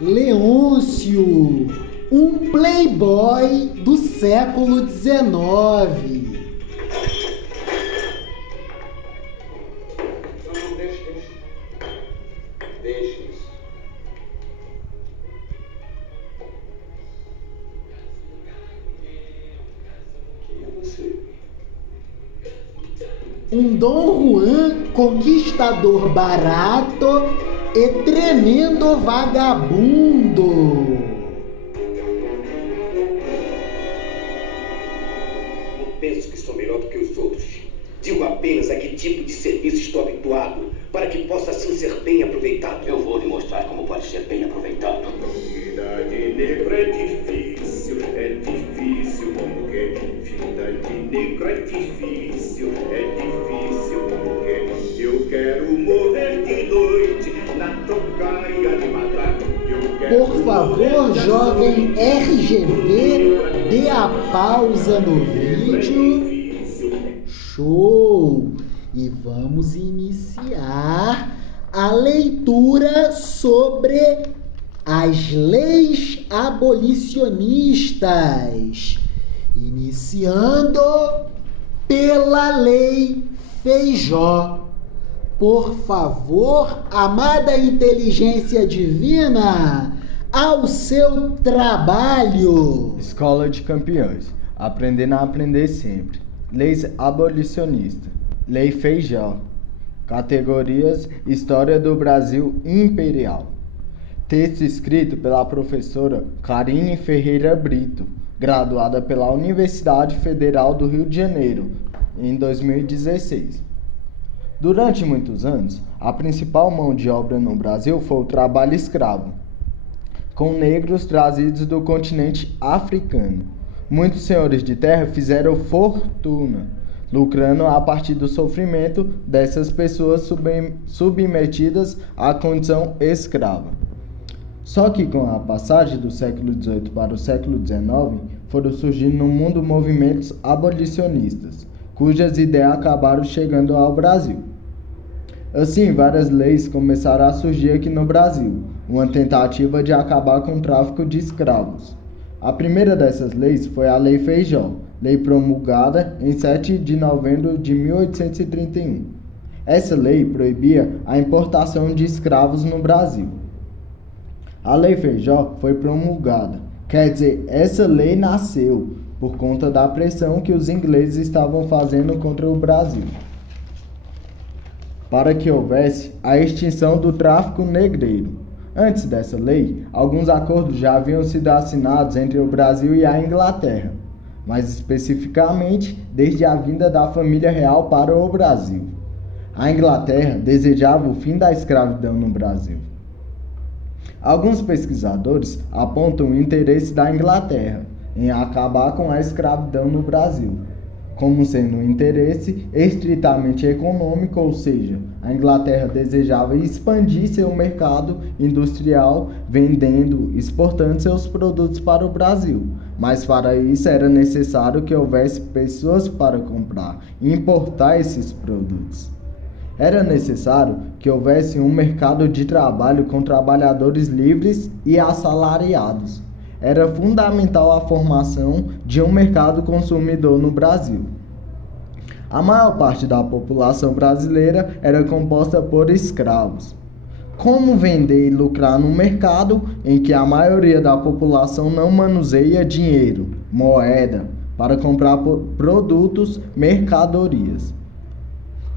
Leôncio, um playboy do século XIX. Não, deixa isso. Quem é você? Um Dom Juan conquistador barato e tremendo vagabundo. Não penso que sou melhor do que os outros. Digo apenas a que tipo de serviço estou habituado, para que possa assim ser bem aproveitado. Eu vou lhe mostrar como pode ser bem aproveitado. Vida de negro é difícil como que vida de negro é difícil porque eu quero morrer de noite na tocaia de matraca. Por favor, jovem RGV, dê a pausa no vídeo. Show! E vamos iniciar a leitura sobre as leis abolicionistas, iniciando pela Lei Feijó. Por favor, amada inteligência divina, ao seu trabalho. Escola de Campeões, aprendendo a aprender sempre. Leis abolicionistas. Lei Feijó. Categorias: História do Brasil Imperial. Texto escrito pela professora Karine Ferreira Brito, graduada pela Universidade Federal do Rio de Janeiro, em 2016. Durante muitos anos, a principal mão de obra no Brasil foi o trabalho escravo, com negros trazidos do continente africano. Muitos senhores de terra fizeram fortuna, lucrando a partir do sofrimento dessas pessoas submetidas à condição escrava. Só que com a passagem do século XVIII para o século XIX, foram surgindo no mundo movimentos abolicionistas, cujas ideias acabaram chegando ao Brasil. Assim, várias leis começaram a surgir aqui no Brasil, uma tentativa de acabar com o tráfico de escravos. A primeira dessas leis foi a Lei Feijó, lei promulgada em 7 de novembro de 1831. Essa lei proibia a importação de escravos no Brasil. A Lei Feijó foi promulgada, quer dizer, essa lei nasceu por conta da pressão que os ingleses estavam fazendo contra o Brasil, para que houvesse a extinção do tráfico negreiro. Antes dessa lei, alguns acordos já haviam sido assinados entre o Brasil e a Inglaterra, mais especificamente desde a vinda da família real para o Brasil. A Inglaterra desejava o fim da escravidão no Brasil. Alguns pesquisadores apontam o interesse da Inglaterra em acabar com a escravidão no Brasil, como sendo um interesse estritamente econômico, ou seja, a Inglaterra desejava expandir seu mercado industrial, vendendo, exportando seus produtos para o Brasil. Mas para isso era necessário que houvesse pessoas para comprar e importar esses produtos. Era necessário que houvesse um mercado de trabalho com trabalhadores livres e assalariados. Era fundamental a formação de um mercado consumidor no Brasil. A maior parte da população brasileira era composta por escravos. Como vender e lucrar num mercado em que a maioria da população não manuseia dinheiro, moeda, para comprar produtos, mercadorias?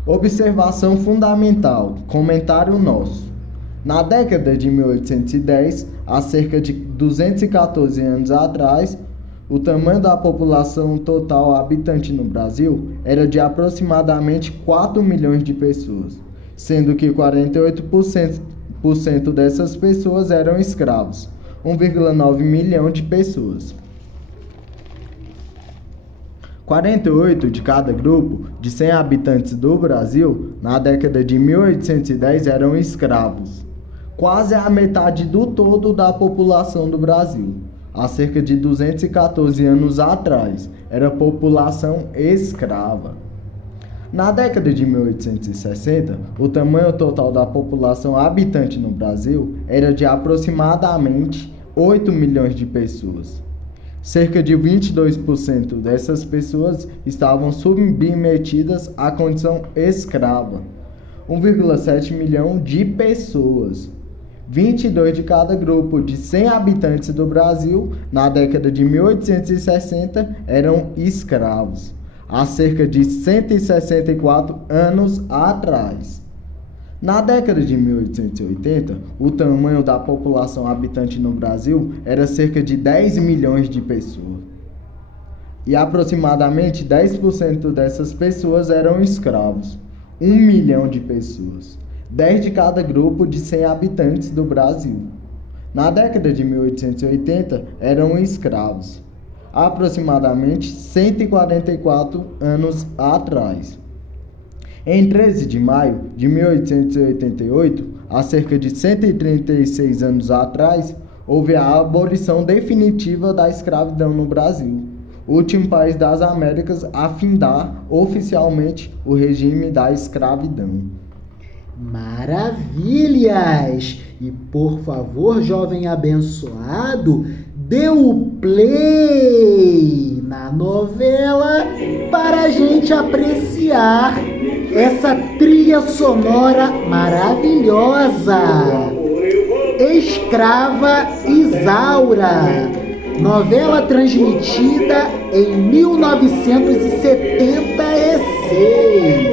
Observação fundamental, comentário nosso. Na década de 1810, há cerca de 214 anos atrás, o tamanho da população total habitante no Brasil era de aproximadamente 4 milhões de pessoas, sendo que 48% dessas pessoas eram escravos, 1,9 milhão de pessoas. 48 de cada grupo de 100 habitantes do Brasil, na década de 1810, eram escravos. Quase a metade do todo da população do Brasil, há cerca de 214 anos atrás, era população escrava. Na década de 1860, o tamanho total da população habitante no Brasil era de aproximadamente 8 milhões de pessoas. Cerca de 22% dessas pessoas estavam submetidas à condição escrava. 1,7 milhão de pessoas. 22 de cada grupo de 100 habitantes do Brasil, na década de 1860, eram escravos. Há cerca de 164 anos atrás. Na década de 1880, o tamanho da população habitante no Brasil era cerca de 10 milhões de pessoas. E aproximadamente 10% dessas pessoas eram escravos. 1 milhão de pessoas. 10 de cada grupo de 100 habitantes do Brasil. Na década de 1880, eram escravos. Aproximadamente 144 anos atrás. Em 13 de maio de 1888, há cerca de 136 anos atrás, houve a abolição definitiva da escravidão no Brasil, último país das Américas a findar oficialmente o regime da escravidão. Maravilhas! E por favor, jovem abençoado, dê o play na novela para a gente apreciar essa trilha sonora maravilhosa. Escrava Isaura, novela transmitida em 1976.